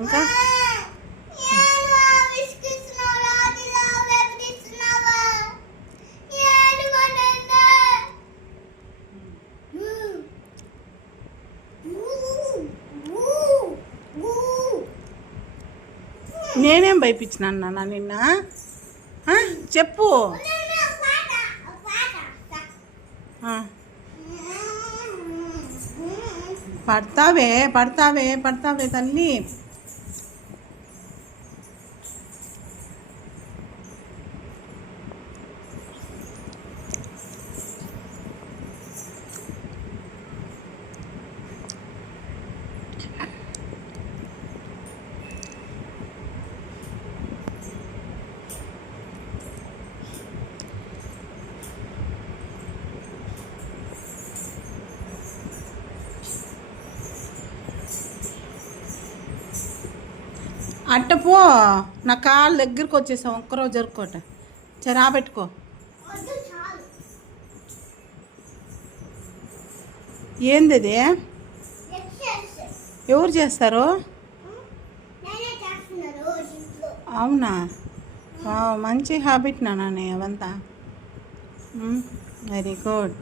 ఇంకా నేనేం భయపించినాను నాన్న నిన్న చెప్పు. పడతావే పడతావే పడతావే తల్లి. అట్టపో, నా కాళ్ళు దగ్గరికి వచ్చేసాం. ఒక్కరోజు జరుపుకోట చరా పెట్టుకో. ఏంది అది? ఎవరు చేస్తారు? అవునా, మంచి హ్యాబిట్ నాన్న అవంతా. Very good.